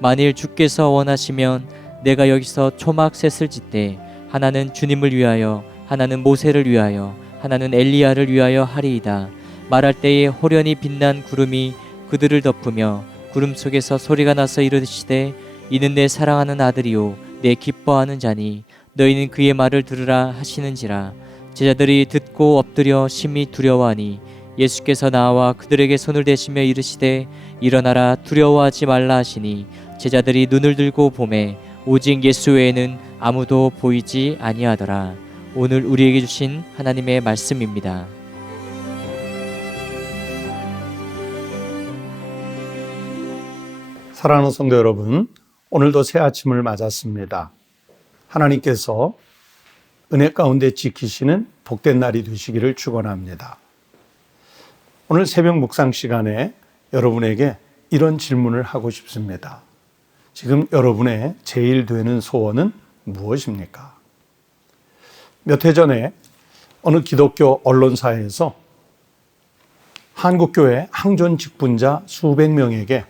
만일 주께서 원하시면 내가 여기서 초막 셋을 짓되 하나는 주님을 위하여 하나는 모세를 위하여 하나는 엘리야를 위하여 하리이다. 말할 때에 호련히 빛난 구름이 그들을 덮으며 구름 속에서 소리가 나서 이르시되 이는 내 사랑하는 아들이요 내 기뻐하는 자니 너희는 그의 말을 들으라 하시는지라. 제자들이 듣고 엎드려 심히 두려워하니 예수께서 나와 그들에게 손을 대시며 이르시되 일어나라 두려워하지 말라 하시니 제자들이 눈을 들고 보매 오직 예수 외에는 아무도 보이지 아니하더라 오늘 우리에게 주신 하나님의 말씀입니다. 사랑하는 성도 여러분, 오늘도 새 아침을 맞았습니다. 하나님께서 은혜 가운데 지키시는 복된 날이 되시기를 축원합니다. 오늘 새벽 묵상 시간에 여러분에게 이런 질문을 하고 싶습니다. 지금 여러분의 제일 되는 소원은 무엇입니까? 몇 해 전에 어느 기독교 언론사에서 한국교회 항존 직분자 수백 명에게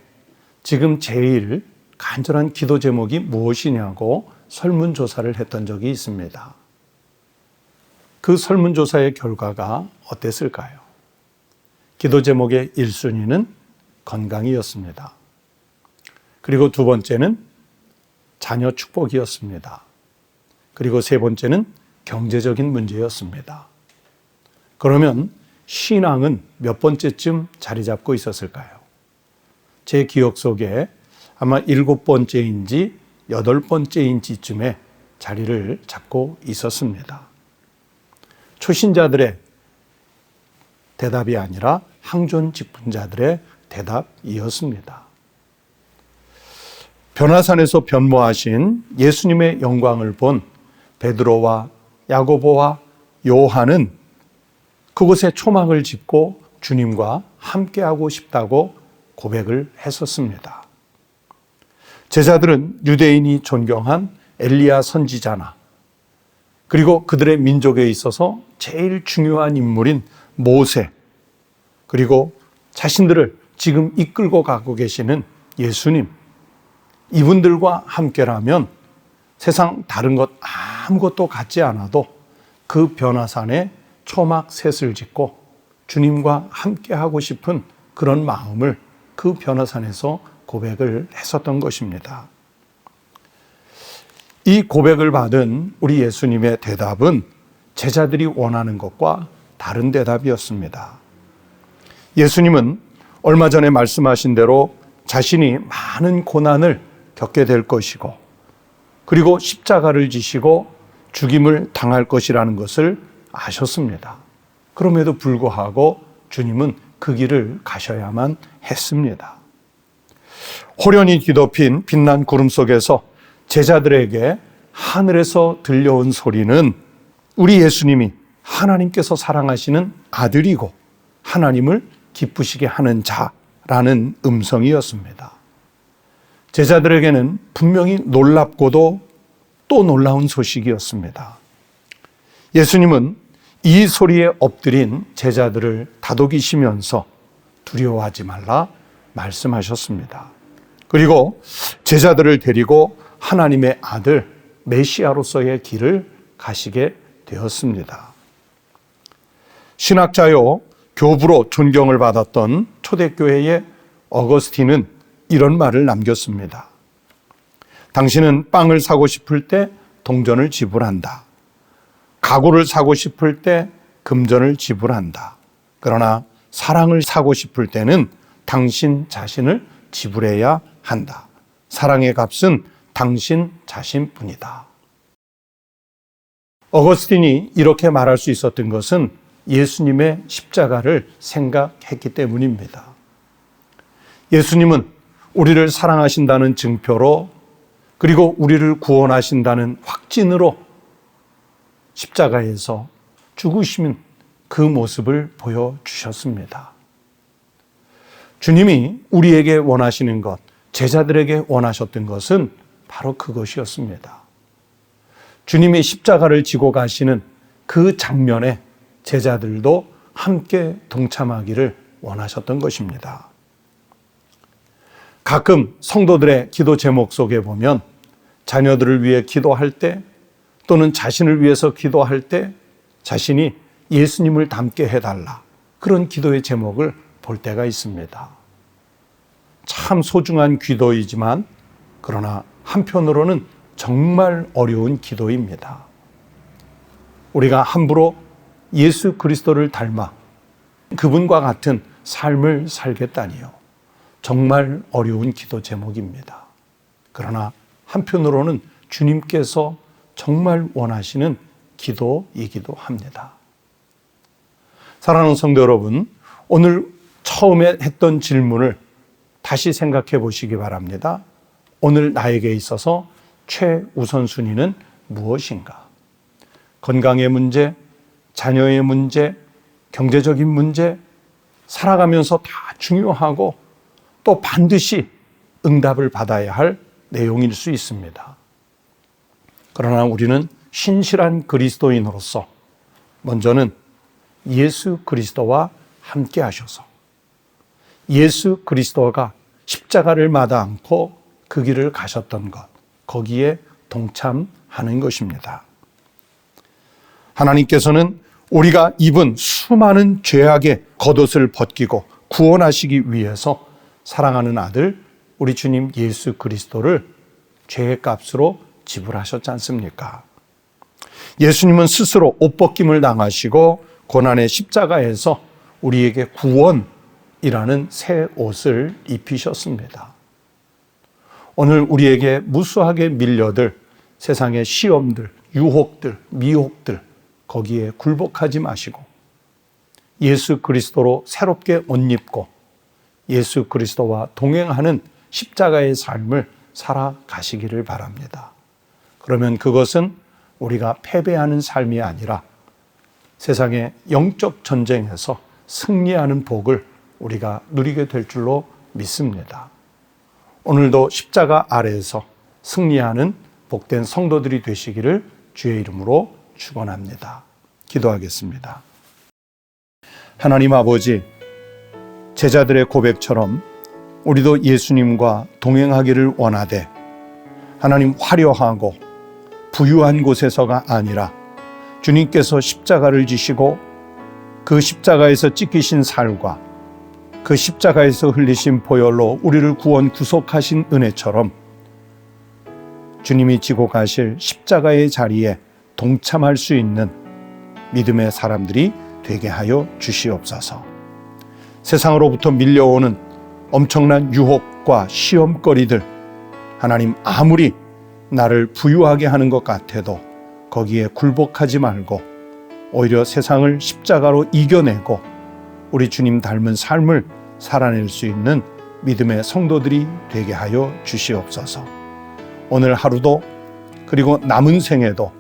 지금 제일 간절한 기도 제목이 무엇이냐고 설문조사를 했던 적이 있습니다. 그 설문조사의 결과가 어땠을까요? 기도 제목의 1순위는 건강이었습니다. 그리고 두 번째는 자녀 축복이었습니다. 그리고 세 번째는 경제적인 문제였습니다. 그러면 신앙은 몇 번째쯤 자리 잡고 있었을까요? 제 기억 속에 아마 일곱 번째인지 여덟 번째인지쯤에 자리를 잡고 있었습니다. 초신자들의 대답이 아니라 항존 직분자들의 대답이었습니다. 변화산에서 변모하신 예수님의 영광을 본 베드로와 야고보와 요한은 그곳에 초막을 짓고 주님과 함께하고 싶다고 고백을 했었습니다. 제자들은 유대인이 존경한 엘리야 선지자나 그리고 그들의 민족에 있어서 제일 중요한 인물인 모세 그리고 자신들을 지금 이끌고 가고 계시는 예수님 이분들과 함께라면 세상 다른 것 아무것도 갖지 않아도 그 변화산에 초막 셋을 짓고 주님과 함께 하고 싶은 그런 마음을 그 변화산에서 고백을 했었던 것입니다. 이 고백을 받은 우리 예수님의 대답은 제자들이 원하는 것과 다른 대답이었습니다. 예수님은 얼마 전에 말씀하신 대로 자신이 많은 고난을 겪게 될 것이고 그리고 십자가를 지시고 죽임을 당할 것이라는 것을 아셨습니다. 그럼에도 불구하고 주님은 그 길을 가셔야만 했습니다. 호련히 뒤덮인 빛난 구름 속에서 제자들에게 하늘에서 들려온 소리는 우리 예수님이 하나님께서 사랑하시는 아들이고 하나님을 기쁘시게 하는 자라는 음성이었습니다. 제자들에게는 분명히 놀랍고도 또 놀라운 소식이었습니다. 예수님은 이 소리에 엎드린 제자들을 다독이시면서 두려워하지 말라 말씀하셨습니다. 그리고 제자들을 데리고 하나님의 아들 메시아로서의 길을 가시게 되었습니다. 신학자요 교부로 존경을 받았던 초대교회의 어거스틴은 이런 말을 남겼습니다. 당신은 빵을 사고 싶을 때 동전을 지불한다. 가구를 사고 싶을 때 금전을 지불한다. 그러나 사랑을 사고 싶을 때는 당신 자신을 지불해야 한다. 사랑의 값은 당신 자신뿐이다. 어거스틴이 이렇게 말할 수 있었던 것은 예수님의 십자가를 생각했기 때문입니다. 예수님은 우리를 사랑하신다는 증표로 그리고 우리를 구원하신다는 확진으로 십자가에서 죽으시는 그 모습을 보여주셨습니다. 주님이 우리에게 원하시는 것, 제자들에게 원하셨던 것은 바로 그것이었습니다. 주님의 십자가를 지고 가시는 그 장면에 제자들도 함께 동참하기를 원하셨던 것입니다. 가끔 성도들의 기도 제목 속에 보면 자녀들을 위해 기도할 때 또는 자신을 위해서 기도할 때 자신이 예수님을 닮게 해달라. 그런 기도의 제목을 볼 때가 있습니다. 참 소중한 기도이지만 그러나 한편으로는 정말 어려운 기도입니다. 우리가 함부로 예수 그리스도를 닮아 그분과 같은 삶을 살겠다니요. 정말 어려운 기도 제목입니다. 그러나 한편으로는 주님께서 정말 원하시는 기도이기도 합니다. 사랑하는 성도 여러분, 오늘 처음에 했던 질문을 다시 생각해 보시기 바랍니다. 오늘 나에게 있어서 최우선순위는 무엇인가? 건강의 문제, 자녀의 문제, 경제적인 문제, 살아가면서 다 중요하고 또 반드시 응답을 받아야 할 내용일 수 있습니다. 그러나 우리는 신실한 그리스도인으로서 먼저는 예수 그리스도와 함께 하셔서 예수 그리스도가 십자가를 마다 않고 그 길을 가셨던 것, 거기에 동참하는 것입니다. 하나님께서는 우리가 입은 수많은 죄악의 겉옷을 벗기고 구원하시기 위해서 사랑하는 아들 우리 주님 예수 그리스도를 죄의 값으로 지불하셨지 않습니까? 예수님은 스스로 옷 벗김을 당하시고 고난의 십자가에서 우리에게 구원이라는 새 옷을 입히셨습니다. 오늘 우리에게 무수하게 밀려들 세상의 시험들, 유혹들, 미혹들 거기에 굴복하지 마시고 예수 그리스도로 새롭게 옷 입고 예수 그리스도와 동행하는 십자가의 삶을 살아가시기를 바랍니다. 그러면 그것은 우리가 패배하는 삶이 아니라 세상의 영적 전쟁에서 승리하는 복을 우리가 누리게 될 줄로 믿습니다. 오늘도 십자가 아래에서 승리하는 복된 성도들이 되시기를 주의 이름으로 축원합니다. 기도하겠습니다. 하나님 아버지 제자들의 고백처럼 우리도 예수님과 동행하기를 원하되 하나님 화려하고 부유한 곳에서가 아니라 주님께서 십자가를 지시고 그 십자가에서 찢기신 살과 그 십자가에서 흘리신 보혈로 우리를 구원 구속하신 은혜처럼 주님이 지고 가실 십자가의 자리에 동참할 수 있는 믿음의 사람들이 되게 하여 주시옵소서. 세상으로부터 밀려오는 엄청난 유혹과 시험거리들 하나님 아무리 나를 부유하게 하는 것 같아도 거기에 굴복하지 말고 오히려 세상을 십자가로 이겨내고 우리 주님 닮은 삶을 살아낼 수 있는 믿음의 성도들이 되게 하여 주시옵소서. 오늘 하루도 그리고 남은 생에도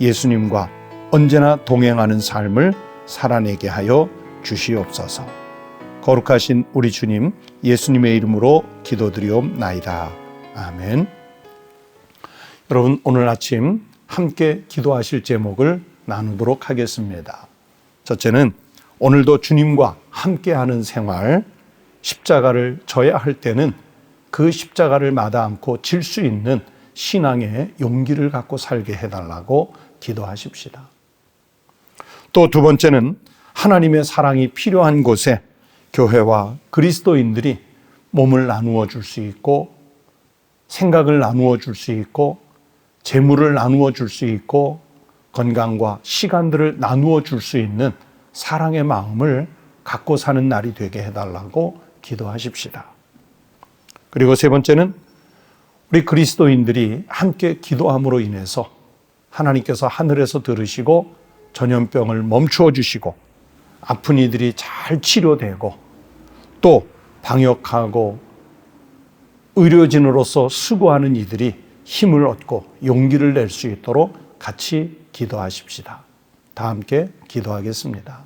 예수님과 언제나 동행하는 삶을 살아내게 하여 주시옵소서. 거룩하신 우리 주님 예수님의 이름으로 기도드리옵나이다. 아멘. 여러분 오늘 아침 함께 기도하실 제목을 나누도록 하겠습니다. 첫째는 오늘도 주님과 함께하는 생활, 십자가를 져야 할 때는 그 십자가를 마다 않고 질 수 있는 신앙의 용기를 갖고 살게 해달라고 기도하십시다. 또 두 번째는 하나님의 사랑이 필요한 곳에 교회와 그리스도인들이 몸을 나누어 줄 수 있고 생각을 나누어 줄 수 있고 재물을 나누어 줄 수 있고 건강과 시간들을 나누어 줄 수 있는 사랑의 마음을 갖고 사는 날이 되게 해달라고 기도하십시다. 그리고 세 번째는 우리 그리스도인들이 함께 기도함으로 인해서 하나님께서 하늘에서 들으시고 전염병을 멈추어 주시고 아픈 이들이 잘 치료되고 또 방역하고 의료진으로서 수고하는 이들이 힘을 얻고 용기를 낼 수 있도록 같이 기도하십시다. 다 함께 기도하겠습니다.